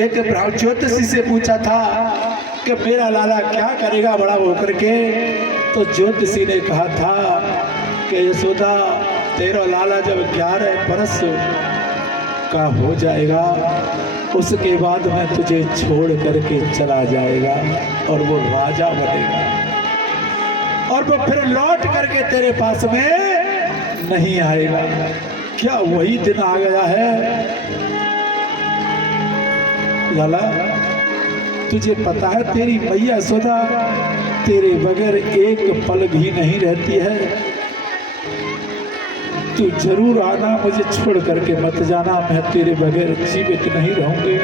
एक ब्राह्मण ज्योतिषी से पूछा था कि मेरा लाला क्या करेगा बड़ा होकर के। तो ज्योतिषी ने कहा था कि यशोदा तेरा लाला जब 11 बरस का हो जाएगा उसके बाद में तुझे छोड़ करके चला जाएगा और वो राजा बनेगा और वो फिर लौट करके तेरे पास में नहीं आएगा। क्या वही दिन आ गया है लाला? तुझे पता है तेरी मैया यशोदा तेरे बगैर एक पल भी नहीं रहती है। तू जरूर आना, मुझे छोड़ करके मत जाना, मैं तेरे बगैर जीवित नहीं रहूंगी।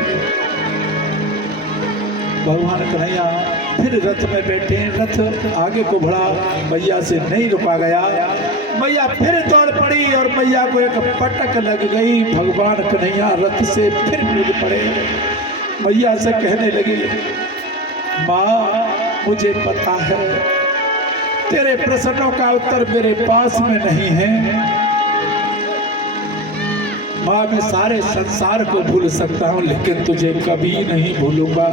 भगवान कन्हैया फिर रथ में बैठे, रथ आगे को बढ़ा, मैया से नहीं रुका गया। मैया फिर दौड़ पड़ी और मैया को एक पटक लग गई। भगवान कन्हैया रथ से फिर कूद पड़े। मैया से कहने लगी, माँ मुझे पता है तेरे प्रश्नों का उत्तर मेरे पास में नहीं है। माँ मैं सारे संसार को भूल सकता हूँ लेकिन तुझे कभी नहीं भूलूंगा।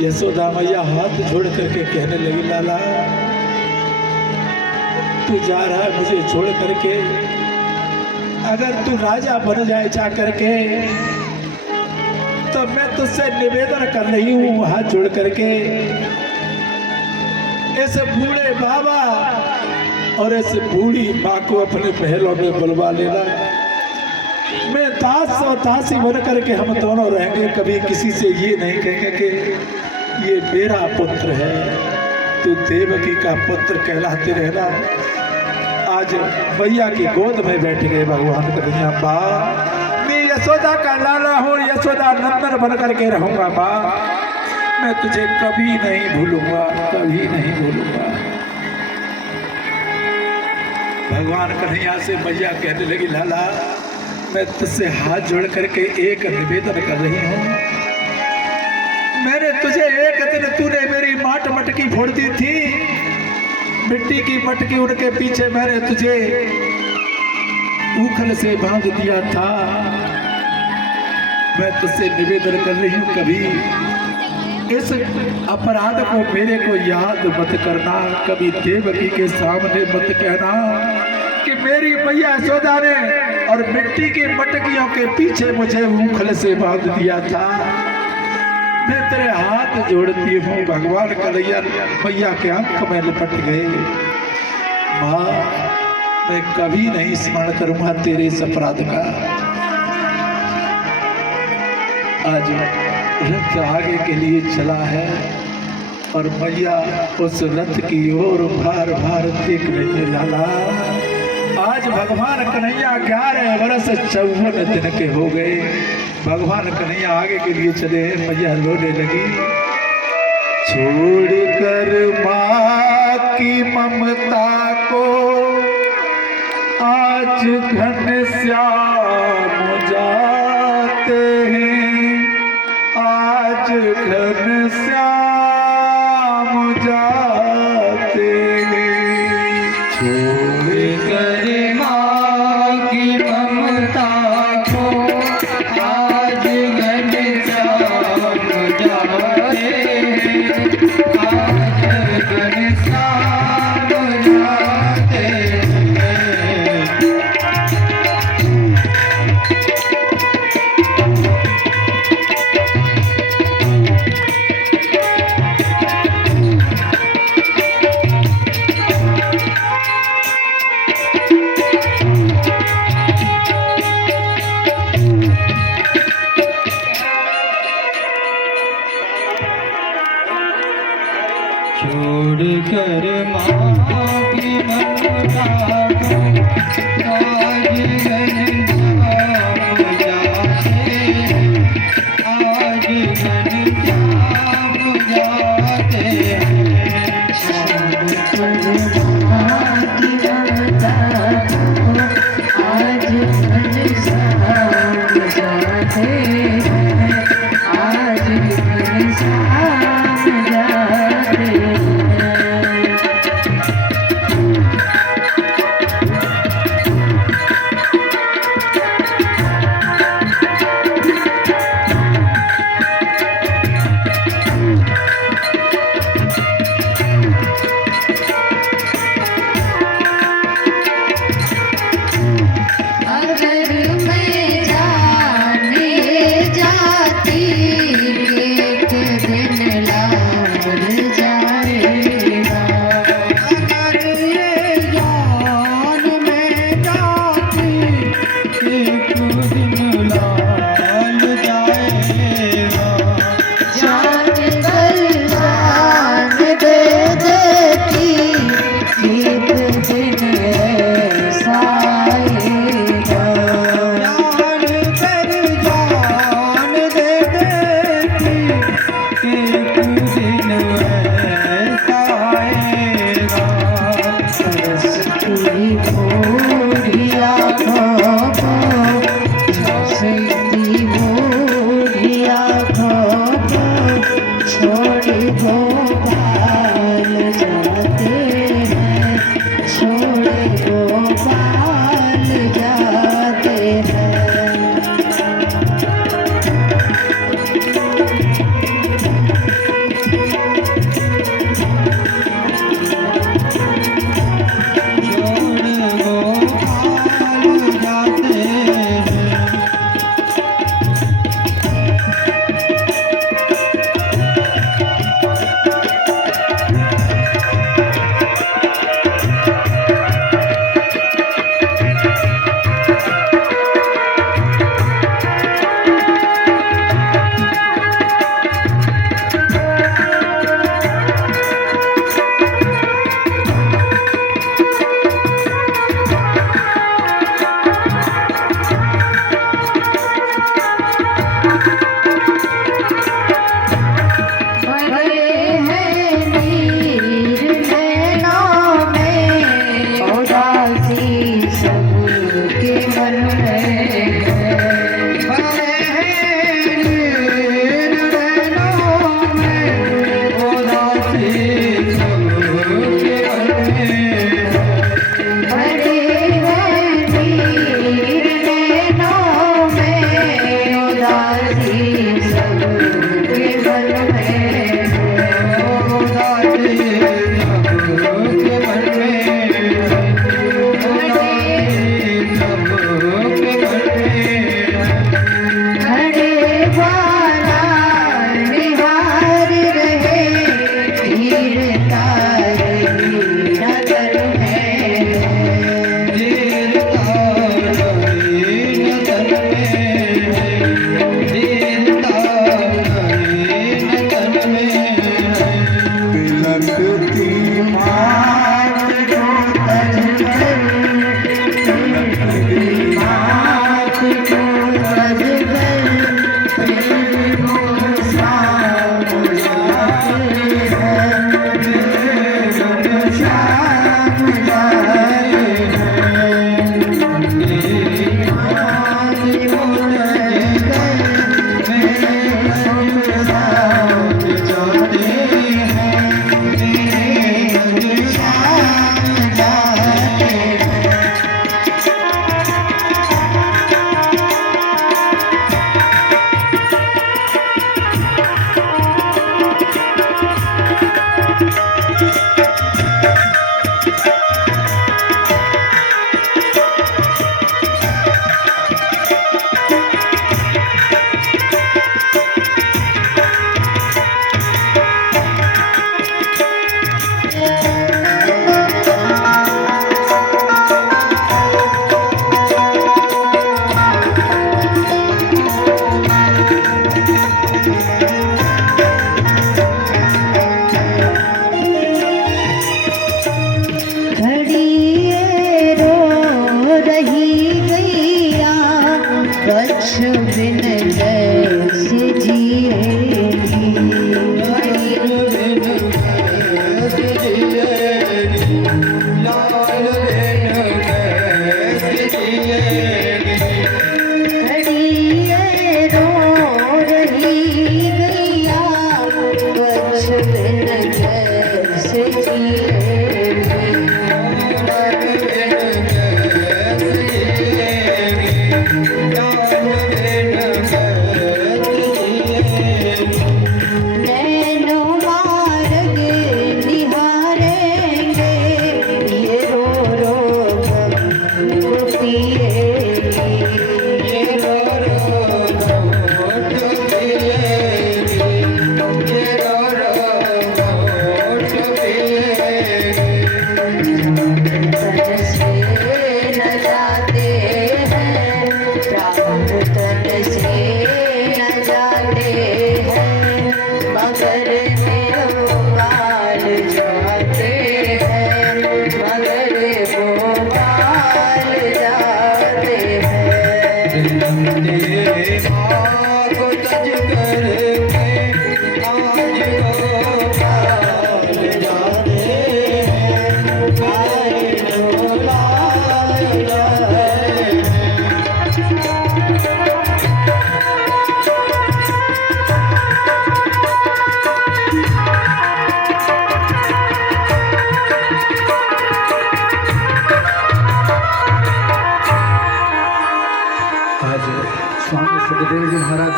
यशोदा मैया हाथ जोड़ करके कहने लगी, लाला तू जा रहा है मुझे छोड़ करके, अगर तू राजा बन जाए जा करके तो मैं तुझसे निवेदन कर रही हूँ हाथ जोड़ करके, इस बूढ़े बाबा और इस बूढ़ी माँ को अपने पहलों में बुलवा लेना। मैं दास और दासी बन करके हम दोनों रहेंगे, कभी किसी से ये नहीं कहेंगे कि ये मेरा पुत्र है, तू देवकी का पुत्र कहलाते रहना। आज मैया की गोद में बैठ गए भगवान कन्हैया। माँ मैं यशोदा का लाला हूँ, यशोदा नंदन बन करके रहूंगा। माँ मैं तुझे कभी नहीं भूलूंगा, कभी नहीं भूलूंगा। भगवान कन्हैया से मैया कहने लगी, लाला मैं तुझसे हाथ जोड़ करके एक निवेदन कर रही हूँ। मैंने तुझे एक दिन तूने मेरी माट मटकी फोड़ दी थी, मिट्टी की मटकी, उनके पीछे मैंने तुझे उखल से बांध दिया था। मैं तुझसे निवेदन कर रही हूँ कभी इस अपराध को मेरे को याद मत करना, कभी देवकी के सामने मत कहना कि मेरी मैया यशोदा ने और मिट्टी की मटकियों के पीछे मुझे उखल से बांध दिया था। मैं तेरे हाथ जोड़ती हूँ। भगवान कन्हैया मैया के आंख में लिपट गए। माँ मैं कभी नहीं स्मरण करूंगा तेरे इस अपराध का। आज रथ आगे के लिए चला है और मैया उस रथ की ओर भार भार देख रही है। लाला आज भगवान कन्हैया 11 वर्ष 54 दिन के हो गए। भगवान कन्हैया आगे के लिए चले, मैया रोने लगी। छोड़कर माँ की ममता को आज घनश्याम जाते हैं, आज घनश्याम जाते हैं। छोड़कर माँ की ममता को आज घनश्याम जाते हैं, आज घनश्याम जाते हैं। छोड़कर माँ की ममता को आज घनश्याम जाते हैं, आज घनश्याम जाते हैं। छोड़कर माँ की ममता को आज घनश्याम जाते हैं, आज घनश्याम जाते हैं।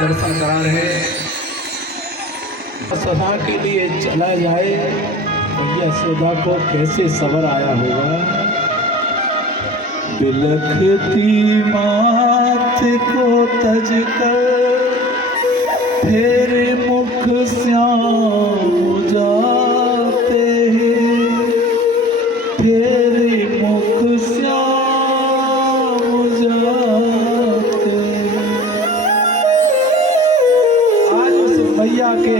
दर्शन करा रहे सदा के लिए चला जाए भैया सदा को कैसे सबर आया होगा। बिलखती माथ को तज कर फिर मुख श्याम जाते हैं, फिर मुख श्याम जाते हैं। आज उस मैया के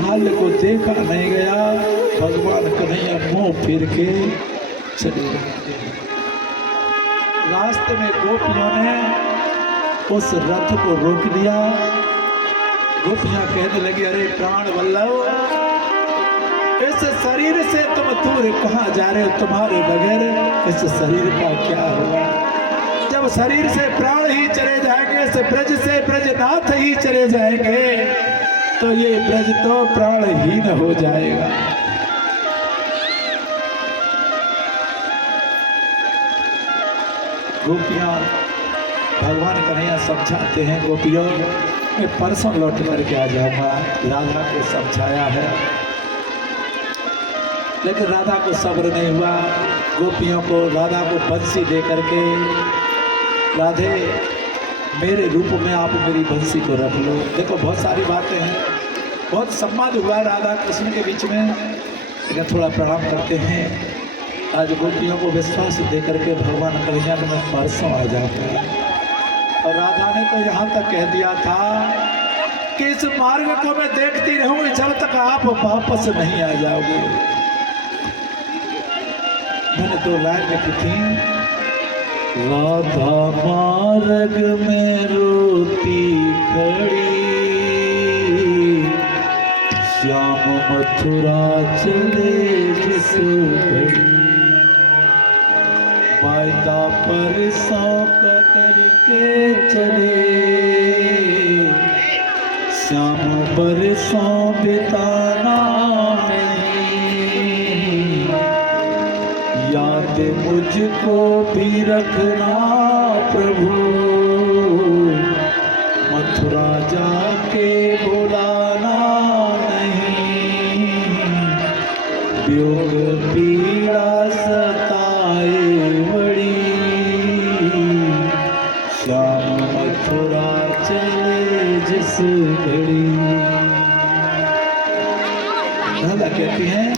हाल को देखा नहीं गया, भगवान कन्हैया मुंह फिर के चले गए। रास्ते में गोपियों ने उस रथ को रोक दिया। गोपियां कहने लगी, अरे प्राण वल्लभ, इस शरीर से तुम दूर कहाँ जा रहे हो? तुम्हारे बगैर इस शरीर का क्या होगा? जब शरीर से प्राण ही चले जाएंगे, इस ब्रज से ब्रजनाथ ही चले जाएंगे, तो ये ब्रज तो प्राणहीन हो जाएगा। गोपियां भगवान कन्हैया समझाते हैं, गोपियों मैं परसों लौट करके आ जाऊंगा। राधा को समझाया है, लेकिन राधा को सब्र नहीं हुआ। गोपियों को राधा को बंसी दे करके, राधे मेरे रूप में आप मेरी बंसी को रख लो। देखो बहुत सारी बातें हैं, बहुत सम्मान हुआ राधा कृष्ण के बीच में, लेकिन थोड़ा प्रणाम करते हैं। आज गोपियों को विश्वास दे करके भगवान कन्हैया में परसों आ जाते हैं। और राधा ने तो यहाँ तक कह दिया था कि इस मार्ग को मैं देखती रहूंगी जब तक आप वापस नहीं आ जाओगे। मैंने तो लाइन लिखी थी, राधा मार्ग में रोती खड़ी, श्याम मथुरा चले जिस घड़ी, वायदा पर सौ करके चले, श्याम बरसों बिताना नहीं, याद मुझको भी रखना प्रभु, मथुरा जाके बुलाना नहीं, वियोग पीड़ा सताए बड़ी, श्याम मथुरा चले जिस घड़ी। राधा कहती हैं,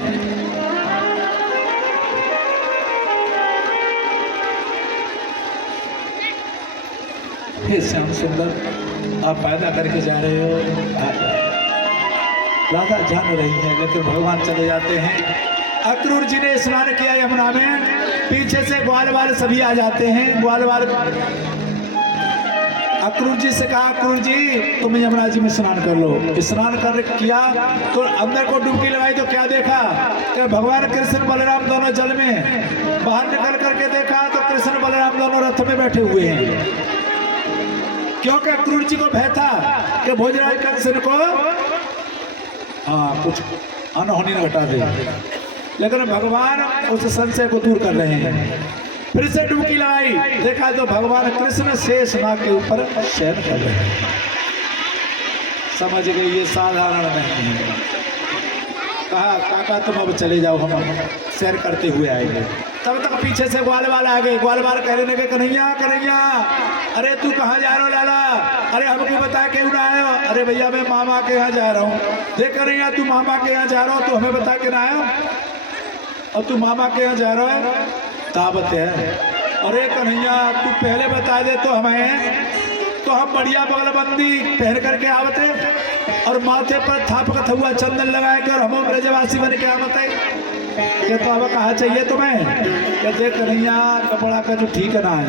हे श्याम सुंदर, आप पैदा करके जा रहे हो। राधा जान रही है, लेकिन भगवान चले जाते हैं। अक्रूर जी ने स्नान किया यमुना में, पीछे से ग्वाल वाल सभी आ जाते हैं। ग्वाल वाल अक्रूर जी से कहा, अक्रूर जी तुम यमुना जी में स्नान कर लो। स्नान कर किया तो अंदर को डुबकी लगाई तो क्या देखा कि भगवान कृष्ण बलराम दोनों जल में। बाहर निकल करके देखा तो कृष्ण बलराम दोनों रथ में बैठे हुए हैं, क्योंकि अक्रूर जी को भय था कि भोजराज कंस को कुछ अनहोनी न घटा दे, लेकिन भगवान उस संशय को दूर कर रहे हैं। फिर से डुबकी लगाई, देखा तो भगवान कृष्ण शेष नाग के ऊपर शयन कर रहे हैं। समझ गई ये साधारण नहीं है। कहा, काका तुम अब चले जाओ, हम सैर करते हुए आएंगे। तब तक पीछे से ग्वाल वाल आ गए। ग्वाल वाल कहने लगे, कन्हैया कन्हैया, अरे तू कहाँ जा रहे हो लाला? अरे हमको बता क्यों ना आए हो? अरे भैया मैं मामा के यहाँ जा रहा हूँ। देख कन्हैया तू मामा के यहाँ जा रहा हो तो हमें बता के ना आयो, और तू मामा के यहाँ जा रहा है ताबत है। अरे कन्हैया तू पहले बता दे तो हमें, तो हम बढ़िया बगलबंदी पहन करके आवते और माथे पर थाप का हुआ चंदन लगाए कर हम ब्रजवासी बन के आवते। ये तो अब कहा चाहिए तुम्हें? कहते कन्हैया कपड़ा का तो ठीक ना है,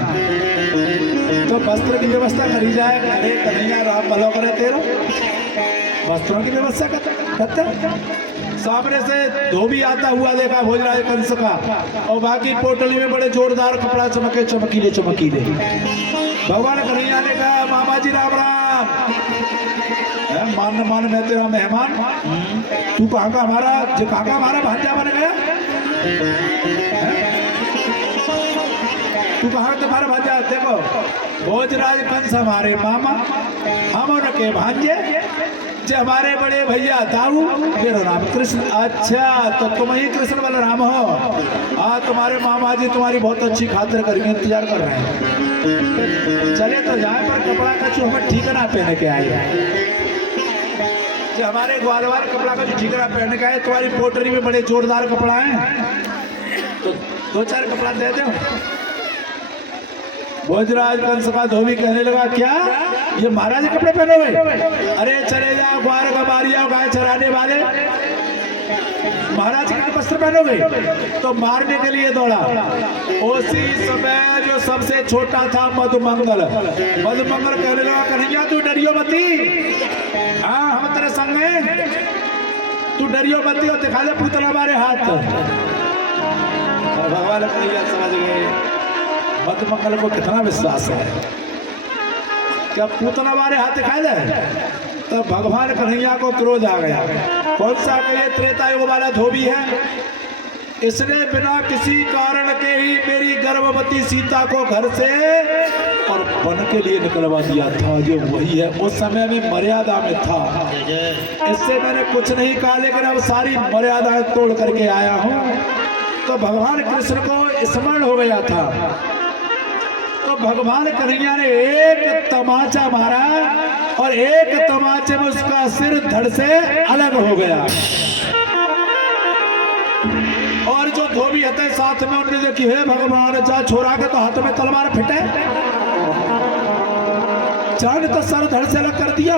तो वस्त्र की व्यवस्था करी जाए। अरे कन्हैया राम भलो करे तेरो, वस्त्रों की व्यवस्था करते। सामने से धोबी आता हुआ देखा भोजराज कंस का, और बाकी पोटली में बड़े जोरदार कपड़ा चमके चमकीले चमकीले। भगवान कन्हैया ने कहा, मामा जी राम राम। मान न मान मैं तेरा मेहमान, तू कहाँ का हमारा, जो कहाँ का हमारा भांजा बन गया? तू कहाँ तुम्हारा भांजा? देखो भोजराज कंस हमारे मामा, हम उनके भांजे, जो हमारे बड़े भैया ताऊ, मेरा नाम कृष्ण। अच्छा तो तुम ही कृष्ण बलराम हो? हाँ, तुम्हारे मामा जी तुम्हारी बहुत अच्छी खातिर करके इंतजार कर रहे हैं। चले तो जाए, पर कपड़ा का जो हमें ठीक ना पहन के आए। जो हमारे ग्वालवार कपड़ा का जो ठीकरा पहन के आए, तुम्हारी पोटरी में बड़े जोरदार कपड़ा है, तो 2-4 कपड़ा दे दो। भोजराज कंस का धोबी कहने लगा, क्या ये महाराज कपड़े पहनोगे? अरे चले जाओ ग्वार गवारिया गाय चराने वाले, महाराज के वस्त्र पहनोगे? तो मारने के लिए दौड़ा। उसी समय जो सबसे छोटा था मधुमंगल कहने लगा, कन्हैया तू डरियो मती, हाँ हम तेरे संग हैं, तू डरियो मती और दिखा दे पुतला हमारे हाथ। भगवान कन्हैया समझ गए मधुमंगल को कितना विश्वास है, क्या पुतला हमारे हाथ दिखाई दे? तब भगवान कन्हैया को क्रोध आ गया। कौन सा के त्रेता युग वाला धोबी है, इसने बिना किसी कारण के ही मेरी गर्भवती सीता को घर से और वन के लिए निकलवा दिया था। जो वही है, उस समय में मर्यादा में था, इससे मैंने कुछ नहीं कहा, लेकिन अब सारी मर्यादाएं तोड़ करके आया हूँ। तो भगवान कृष्ण को स्मरण हो गया था, तो भगवान कन्हैया ने एक तमाचा मारा और एक तमाचे में उसका सिर धड़ से अलग हो गया। और जो धोबी हते साथ में उन्होंने देखी, हे भगवान जा छोरा के तो हाथ में तलवार फिटे, चांद तो सर धड़ से अलग कर दिया।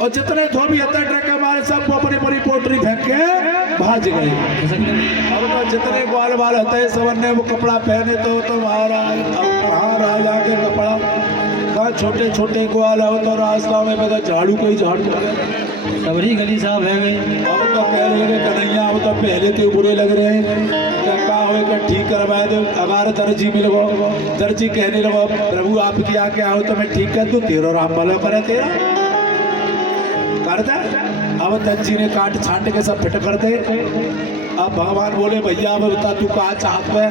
और जितने धोबी हते ट्रक मारे सब अपनी अपनी पोटरी फेंक के भाज गए। अब तो जितने ग्वाल बाल होते सब ने वो कपड़ा पहने, तो महाराज कहाँ राजा के कपड़ा, कहाँ छोटे छोटे ग्वाल हो तो रास्ता में बता झाड़ू के ही झाड़ू सबरी गली साहब है गई। अब तो कह रहे कन्हैया, अब तो पहले तो बुरे लग रहे हैं, क्या हो ठीक करवा दो। अगर दर्जी मिल गो, दर्जी कहने लगो प्रभु आप क्या क्या हो तो मैं ठीक कर दूं, तेरो राम भलो करे तेरा कर दे। अब दर्जी ने काट छांट के सब फिट कर दे। अब भगवान बोले भैया अब बता तू कहा चाहत में?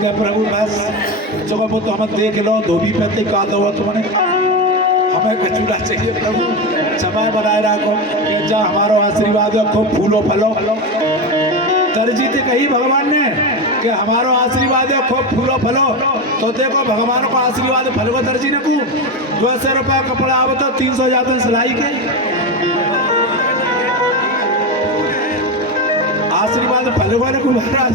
क्या प्रभु बस जो वो तो हम देख लो, धोबी पहनते का दो तुमने, हमें कचूड़ा चाहिए प्रभु, क्षमा बनाए रखो, जा हमारो आशीर्वाद रखो, फूलो फलो। दर्जी ने कही भगवान ने कि हमारो आशीर्वाद है खूब फूलो फलो, तो देखो भगवान को आशीर्वाद फल को दर्जी ने को 200 रुपया कपड़ा आव तो 300 जाते सिलाई के आशीर्वाद फल को महाराज।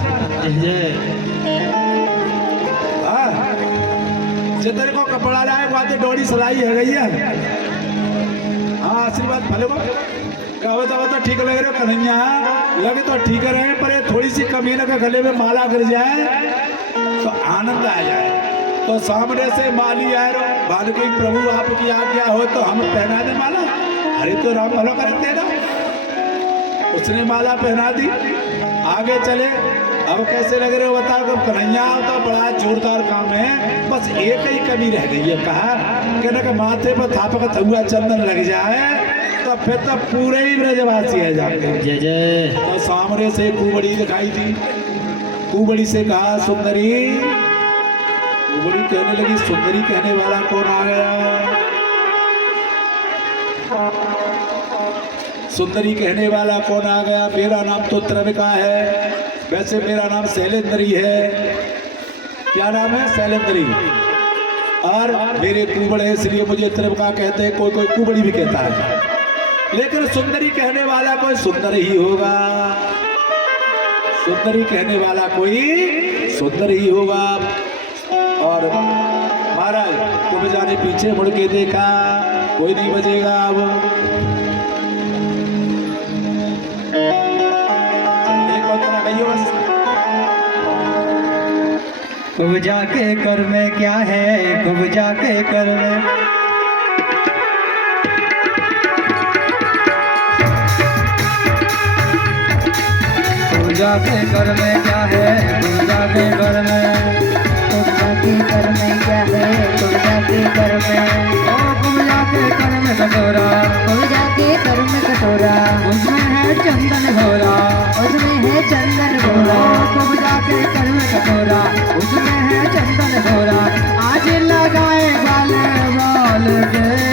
जितने को कपड़ा लाए वहां तो डोरी सिलाई है गई है। हाँ आशीर्वाद फल को तो ठीक लग रहे हो कन्हैया, लगे तो ठीक रहे, पर ये थोड़ी सी कमी ना गले में माला गिर जाए तो आनंद आ जाए। तो सामने से माली आए रो भानु की प्रभु आपकी आज्ञा हो तो हम पहना दे माला। अरे तो राम भलो करते ना, उसने माला पहना दी, आगे चले। अब कैसे लग रहे हो बताओ? कब कन्हैया तो बड़ा जोरदार काम है, बस एक ही कमी रह गई है, कहा कि माथे पर थापक थुआ चंदन लग जाए तो फिर तो पूरे ही ब्रजवासी है जाते। जय जय। तो सामने से कुबड़ी दिखाई दी, कुबड़ी से कहा सुंदरी। कुबड़ी कहने लगी सुंदरी कहने वाला कौन आ गया? सुंदरी कहने वाला कौन आ गया? मेरा नाम तो त्रिविका है, वैसे मेरा नाम शैलेंद्री है। क्या नाम है? शैलेंद्री। और मेरे कुबड़ है इसलिए मुझे त्रिविका कहते हैं, कोई कोई कुबड़ी भी कहता है, लेकिन सुंदरी कहने वाला कोई सुंदर ही होगा, सुंदरी कहने वाला कोई सुंदर ही होगा। और महाराज तुम जाने पीछे मुड़ के देखा, कोई नहीं बजेगा। अब देखो तेरा कहियो कुब्जा के कर में क्या है, कुब्जा के कर में कुब्जा के कर में क्या है, कुब्जा के कर में, कुब्जा के कर में क्या है, कुब्जा के कर में, ओ कुब्जा के कर में कटोरा, कुब्जा के कर में कटोरा, उसमें है चंदन घोरा, उसमें है चंदन घोरा, कुब्जा के कर में कटोरा, उसमें है चंदन घोरा, आज लगाए बाल बाल के